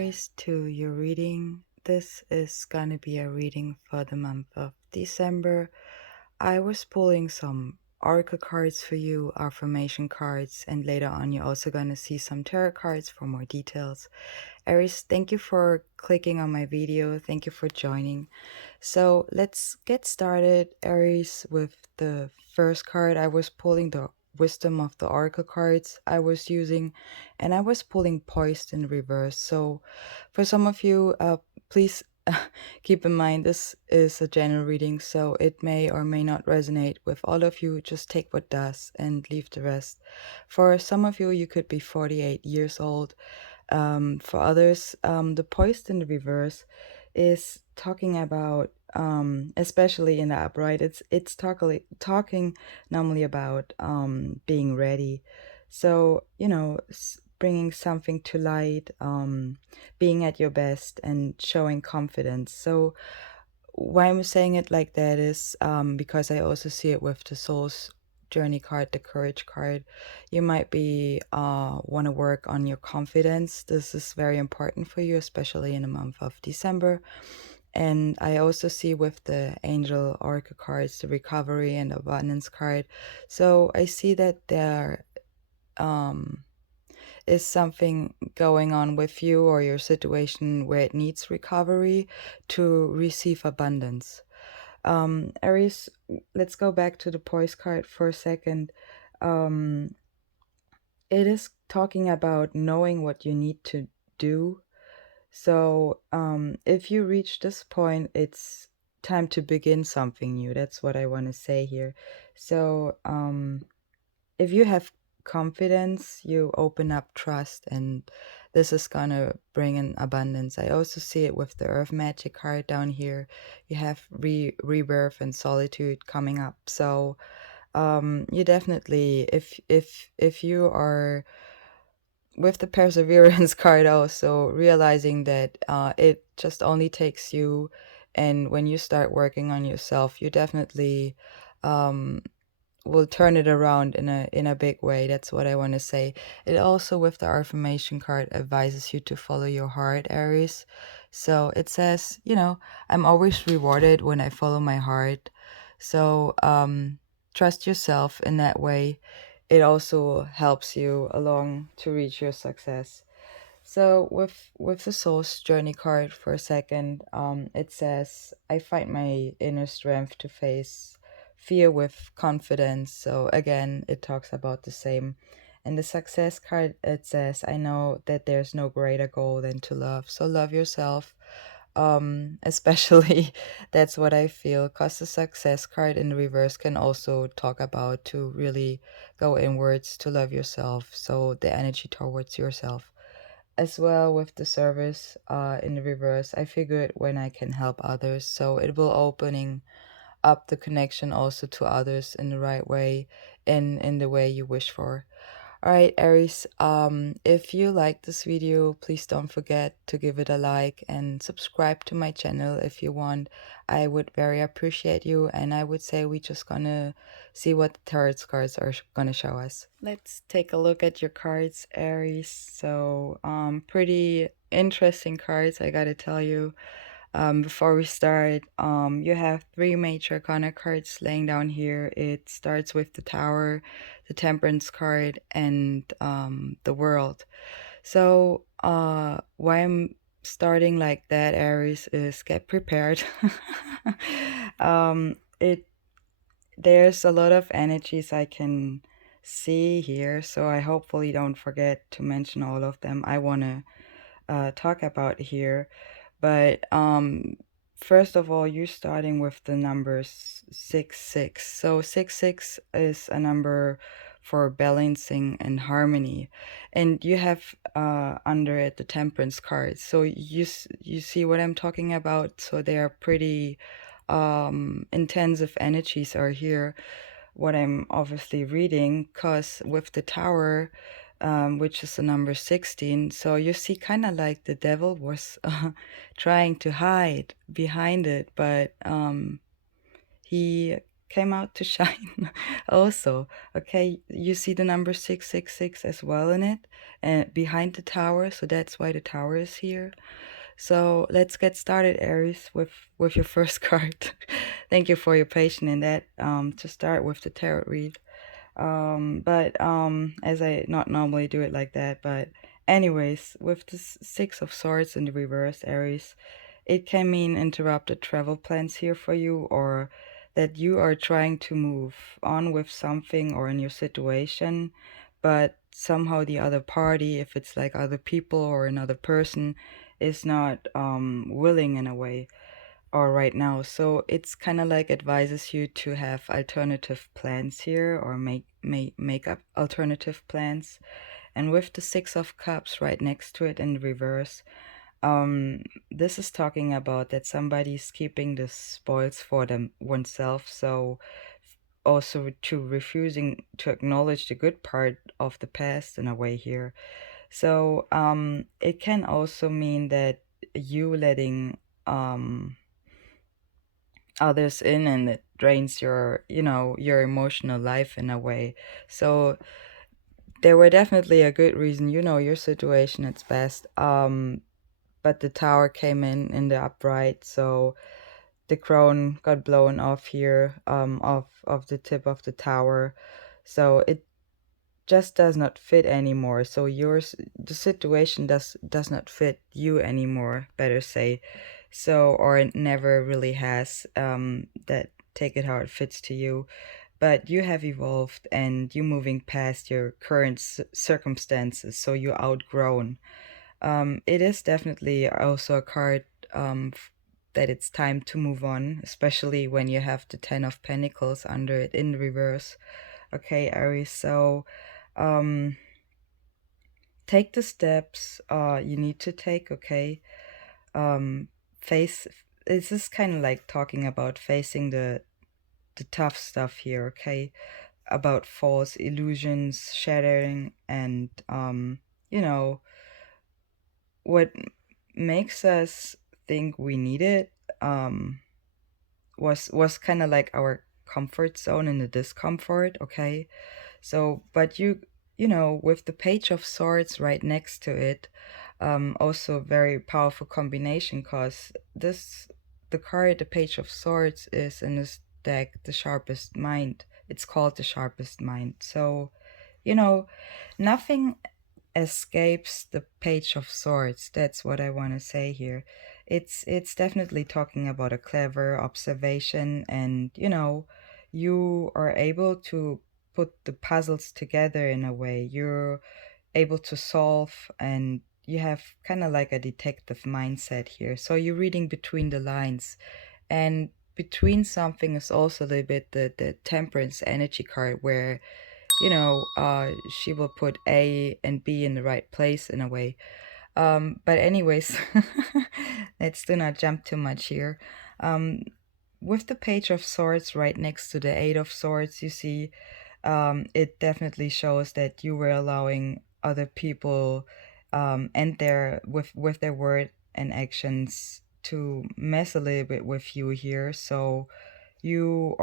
Aries, to your reading. This is gonna be a reading for the month of December. I was pulling some oracle cards for you, affirmation cards, and later on you're also gonna see some tarot cards for more details. Aries, thank you for clicking on my video. Thank you for joining. So let's get started, Aries, with the first card. I was pulling the wisdom of the oracle cards I was using, and I was pulling poised in reverse. So for some of you, please keep in mind this is a general reading, so it may or may not resonate with all of you. Just take what does and leave the rest. For some of you, you could be 48 years old. For others, the poised in the reverse is talking about, especially in the upright, it's talking normally about being ready. So bringing something to light, being at your best, and showing confidence. So why I'm saying it like that is because I also see it with the Soul's Journey card, the Courage card. You might be want to work on your confidence. This is very important for you, especially in the month of December. And I also see with the Angel Oracle cards, the Recovery and Abundance card. So I see that there is something going on with you or your situation where it needs recovery to receive abundance. Aries, let's go back to the Poise card for a second. It is talking about knowing what you need to do. So if you reach this point, it's time to begin something new. That's what I want to say here. So if you have confidence, you open up trust, and this is gonna bring in abundance. I also see it with the Earth Magic card down here. You have rebirth and solitude coming up. So you definitely, if you are with the Perseverance card, also realizing that it just only takes you, and when you start working on yourself, you definitely will turn it around in a big way. That's what I want to say. It also, with the affirmation card, advises you to follow your heart, Aries. So it says, I'm always rewarded when I follow my heart. So trust yourself in that way. It also helps you along to reach your success. So with the Soul's Journey card for a second, it says, I find my inner strength to face fear with confidence. So again, it talks about the same. And the Success card, it says, I know that there's no greater goal than to love. So love yourself. Especially that's what I feel, because the Success card in the reverse can also talk about to really go inwards, to love yourself. So the energy towards yourself. As well with the Service in the reverse, I figured when I can help others, so it will opening up the connection also to others in the right way and in the way you wish for. All right, Aries, if you like this video, please don't forget to give it a like and subscribe to my channel if you want. I would very appreciate you, and I would say we're just gonna see what the tarot cards are gonna show us. Let's take a look at your cards, Aries. So pretty interesting cards, I gotta tell you. Before we start, you have three major arcana cards laying down here. It starts with the Tower, the Temperance card, and the World. So why I'm starting like that, Aries, is get prepared. It there's a lot of energies I can see here, so I hopefully don't forget to mention all of them I want to talk about here. But first of all, you're starting with the number 6 6. So 6 6 is a number for balancing and harmony, and you have under it the Temperance card. So you see what I'm talking about. So they are pretty intensive energies are here. What I'm obviously reading, because with the Tower, which is the number 16. So you see kind of like the devil was trying to hide behind it, but he came out to shine also. Okay, you see the number 666 as well in it and behind the tower, so that's why the tower is here. So let's get started, Aries, with your first card. Thank you for your patience in that. To start with the tarot read. But as I not normally do it like that, but anyways, with the Six of Swords in the reverse, Aries, it can mean interrupted travel plans here for you, or that you are trying to move on with something or in your situation, but somehow the other party, if it's like other people or another person, is not willing in a way or right now. So it's kind of like advises you to have alternative plans here, or make up alternative plans. And with the Six of Cups right next to it in reverse, this is talking about that somebody's keeping the spoils for them oneself. So also to refusing to acknowledge the good part of the past in a way here. So it can also mean that you letting others in, and it drains your, your emotional life in a way. So there were definitely a good reason, your situation it's best. But the tower came in the upright, so the crown got blown off here, of the tip of the tower. So it just does not fit anymore. So the situation does not fit you anymore, better say. So, or it never really has, that take it how it fits to you. But you have evolved and you moving past your current circumstances, so you outgrown. It is definitely also a card, that it's time to move on, especially when you have the Ten of Pentacles under it in reverse. Okay, Aries, so um take the steps you need to take, okay? Face This is kind of like talking about facing the tough stuff here, okay? About false illusions shattering, and you know what makes us think we need it, was kind of like our comfort zone in the discomfort, okay? So, but with the Page of Swords right next to it, also very powerful combination, because the card, the Page of Swords, is in this deck the sharpest mind. It's called the sharpest mind. So, nothing escapes the Page of Swords. That's what I want to say here. It's definitely talking about a clever observation, and you are able to put the puzzles together in a way. You're able to solve, and you have kind of like a detective mindset here. So you're reading between the lines, and between something is also a little bit the Temperance energy card, where she will put A and B in the right place in a way. But anyways, let's do not jump too much here. Um, with the Page of Swords right next to the Eight of Swords, you see, it definitely shows that you were allowing other people, and with their word and actions, to mess a little bit with you here. So you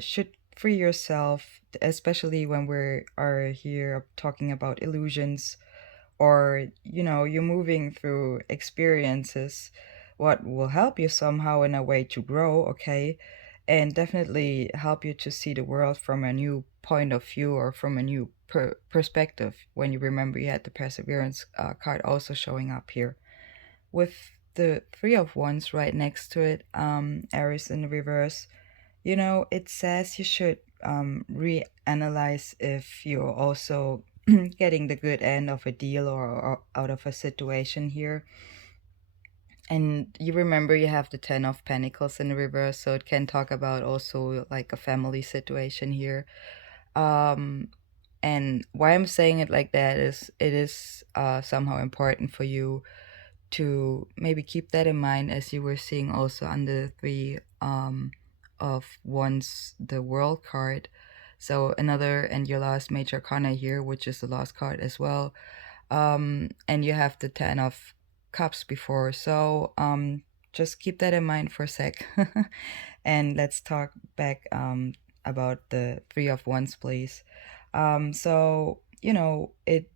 should free yourself, especially when we are here talking about illusions, or you're moving through experiences what will help you somehow in a way to grow, okay? And definitely help you to see the world from a new point of view, or from a new perspective, when you remember you had the Perseverance card also showing up here with the Three of Wands right next to it, Aries in the reverse. It says you should reanalyze if you're also getting the good end of a deal, or out of a situation here. And you remember you have the Ten of Pentacles in the reverse, so it can talk about also like a family situation here. And why I'm saying it like that is it is somehow important for you to maybe keep that in mind, as you were seeing also under the Three of Wands, the World card. So another and your last major arcana here, which is the last card as well. And you have the Ten of Cups before. So just keep that in mind for a sec. And let's talk back about the Three of Wands, please. So, it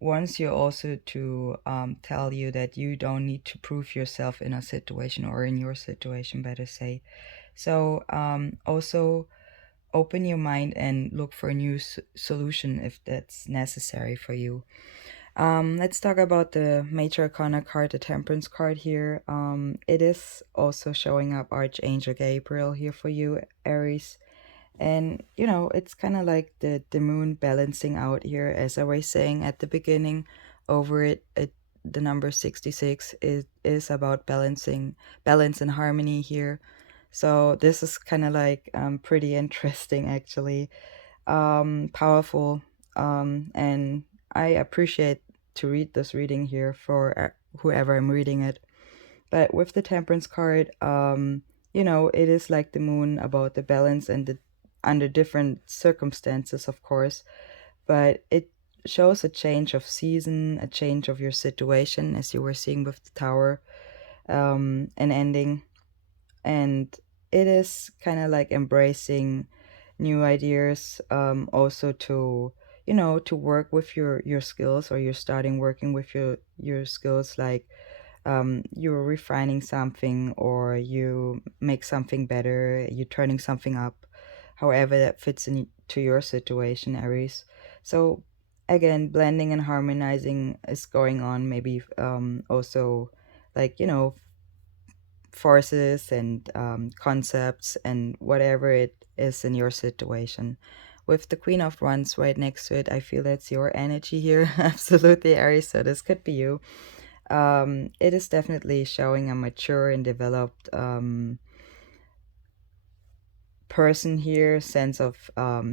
wants you also to tell you that you don't need to prove yourself in a situation, or in your situation, better say. So, also open your mind and look for a new solution if that's necessary for you. Let's talk about the Major Arcana card, the Temperance card here. It is also showing up Archangel Gabriel here for you, Aries. And, it's kind of like the moon balancing out here, as I was saying at the beginning. Over it, the number 66 is about balance and harmony here. So this is kind of like pretty interesting, actually, powerful, and I appreciate to read this reading here for whoever I'm reading it. But with the Temperance card, it is like the moon, about the balance and the under different circumstances, of course. But it shows a change of season, a change of your situation, as you were seeing with the Tower, an ending. And it is kind of like embracing new ideas, also to to work with your skills, or you're starting working with your skills, like you're refining something, or you make something better, you're turning something up, however that fits into your situation, Aries. So again, blending and harmonizing is going on, maybe also, like, forces and concepts and whatever it is in your situation. With the Queen of Wands right next to it, I feel that's your energy here. Absolutely, Aries. So this could be you. It is definitely showing a mature and developed person here, sense of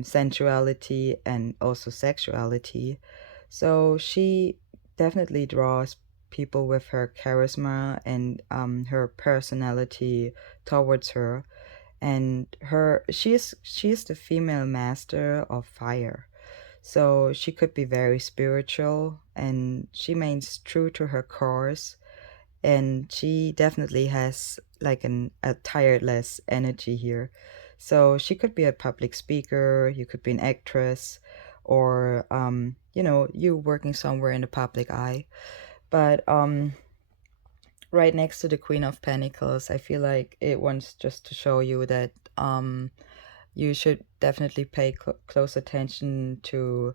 sensuality and also sexuality. So she definitely draws people with her charisma and her personality towards her. And she is the female master of fire. So she could be very spiritual, and she remains true to her course, and she definitely has like a tireless energy here. So she could be a public speaker, you could be an actress, or you working somewhere in the public eye. But right next to the Queen of Pentacles, I feel like it wants just to show you that you should definitely pay close attention to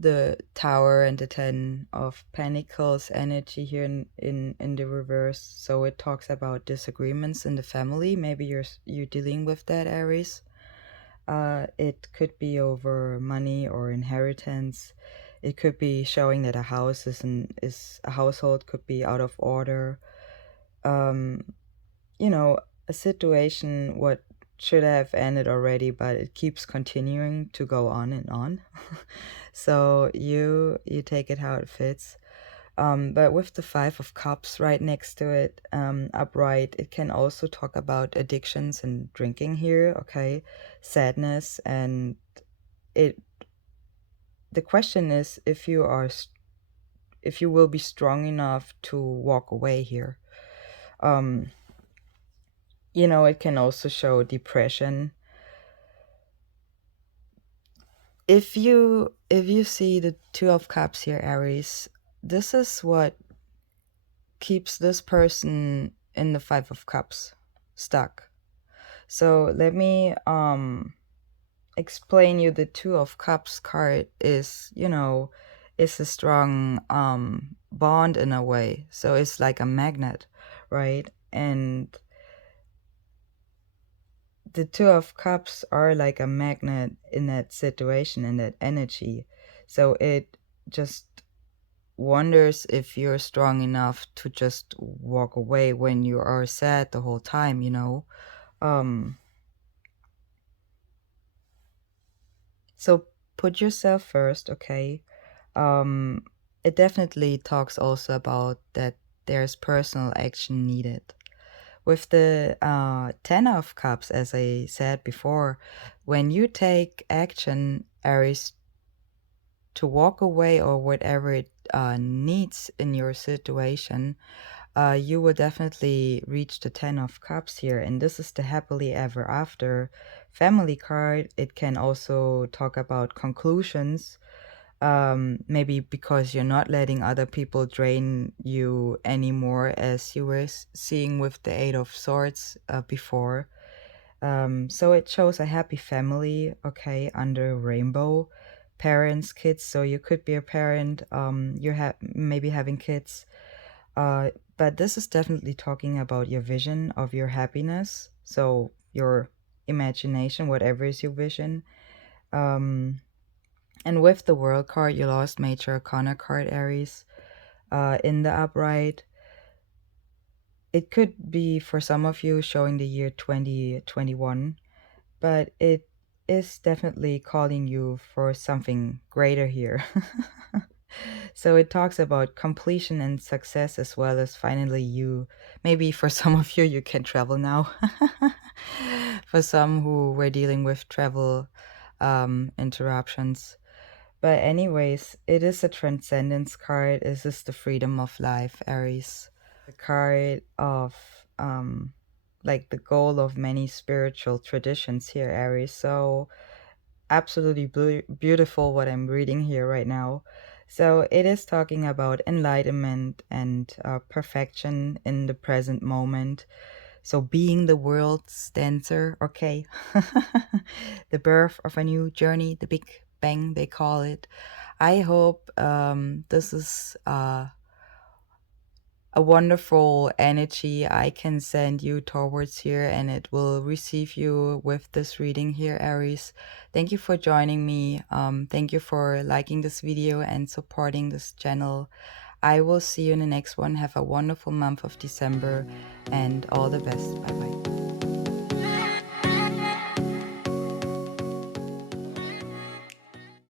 the Tower and the Ten of Pentacles energy here in the reverse. So it talks about disagreements in the family. Maybe you're dealing with that, Aries. It could be over money or inheritance. It could be showing that a house is a household could be out of order. um a situation what should have ended already, but it keeps continuing to go on and on. So you take it how it fits. But with the Five of Cups right next to it, upright, it can also talk about addictions and drinking here, okay? Sadness. And it the question is if you will be strong enough to walk away here. um it can also show depression. If you see the Two of Cups here, Aries, this is what keeps this person in the Five of Cups stuck. So let me explain you. The Two of Cups card is a strong bond in a way. So it's like a magnet, right? And the Two of Cups are like a magnet in that situation, in that energy. So it just wonders if you're strong enough to just walk away when you are sad the whole time. Um, so put yourself first, okay? Um, it definitely talks also about that there's personal action needed. With the Ten of Cups, as I said before, when you take action, Aries, to walk away or whatever it needs in your situation, you will definitely reach the 10 of Cups here, and this is the happily ever after family card. It can also talk about conclusions, maybe because you're not letting other people drain you anymore, as you were seeing with the Eight of Swords before. So it shows a happy family, okay, under rainbow, parents, kids. So you could be a parent, you're maybe having kids, but this is definitely talking about your vision of your happiness. So your imagination, whatever is your vision. And with the World card, you lost Major Arcana card, Aries, in the upright. It could be for some of you showing the year 2021, but it is definitely calling you for something greater here. So it talks about completion and success, as well as finally you, maybe for some of you, you can travel now. For some who were dealing with travel interruptions. But anyways, it is a transcendence card. This is the freedom of life, Aries. The card of like the goal of many spiritual traditions here, Aries. So absolutely beautiful what I'm reading here right now. So it is talking about enlightenment and perfection in the present moment. So being the world's dancer, okay. The birth of a new journey, the big bang they call it. I hope this is a wonderful energy I can send you towards here, and it will receive you with this reading here, Aries. Thank you for joining me. Thank you for liking this video and supporting this channel. I will see you in the next one. Have a wonderful month of December and all the best. Bye bye.